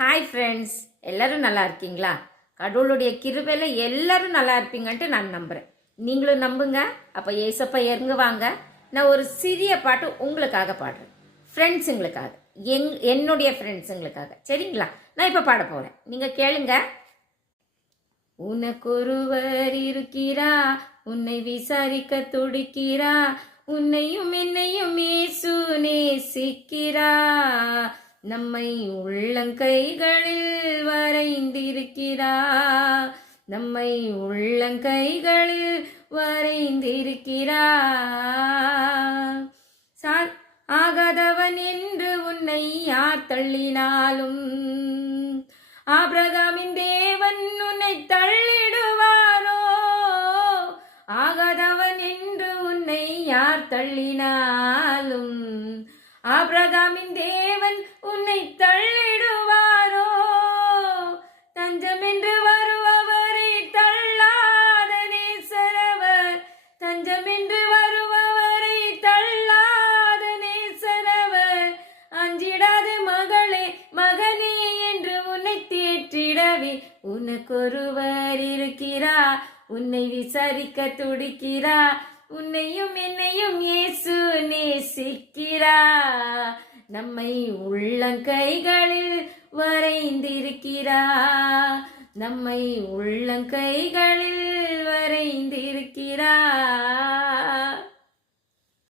Hi friends, எல்லோரும் நல்லா இருக்கீங்களா? கடவுளுடைய கிருபையில் எல்லோரும் நல்லா இருப்பீங்கன்ட்டு நான் நம்புகிறேன். நீங்களும் நம்புங்க. அப்போ ஏசப்பா இறங்குவாங்க. நான் ஒரு சிறிய பாட்டு உங்களுக்காக பாடுறேன், ஃப்ரெண்ட்ஸுங்களுக்காக, என்னுடைய ஃப்ரெண்ட்ஸுங்களுக்காக. சரிங்களா? நான் இப்போ பாட போகிறேன், நீங்கள் கேளுங்க. உனக்கொருவர் இருக்கிறா, உன்னை விசாரிக்க துடிக்கிறா, உன்னையும் என்னையும் இயேசு நேசிக்கிறா. நம்மை உள்ளங்கைகளில் வரைந்திருக்கிறா, நம்மை உள்ளங்கைகளில் வரைந்திருக்கிறா. ஆகாதவன் என்று உன்னை யார் தள்ளினாலும் ஆபிரகாமின் தேவன் உன்னை தள்ளிடுவாரோ? ஆகாதவன் என்று உன்னை யார் தள்ளினாலும் ஆபிரகாமின் தேவன் உன்னை தள்ளிடுவாரோ? தஞ்சம் என்று வருபவரை தள்ளாத நேசரவர், தஞ்சம் என்று வருபவரை தள்ளாத நேசரவர். அஞ்சிடாது மகளே மகனே என்று உன்னை தேற்றிடவே உனக்கொருவர் இருக்கிறா, உன்னை விசாரிக்க துடிக்கிறா, உன்னையும் என்னையும் இயேசு நேசிக்கிறா. நம்மை உள்ளங்கைகளில் வரைந்திருக்கிறா, நம்மை உள்ளங்கைகளில் வரைந்திருக்கிறா.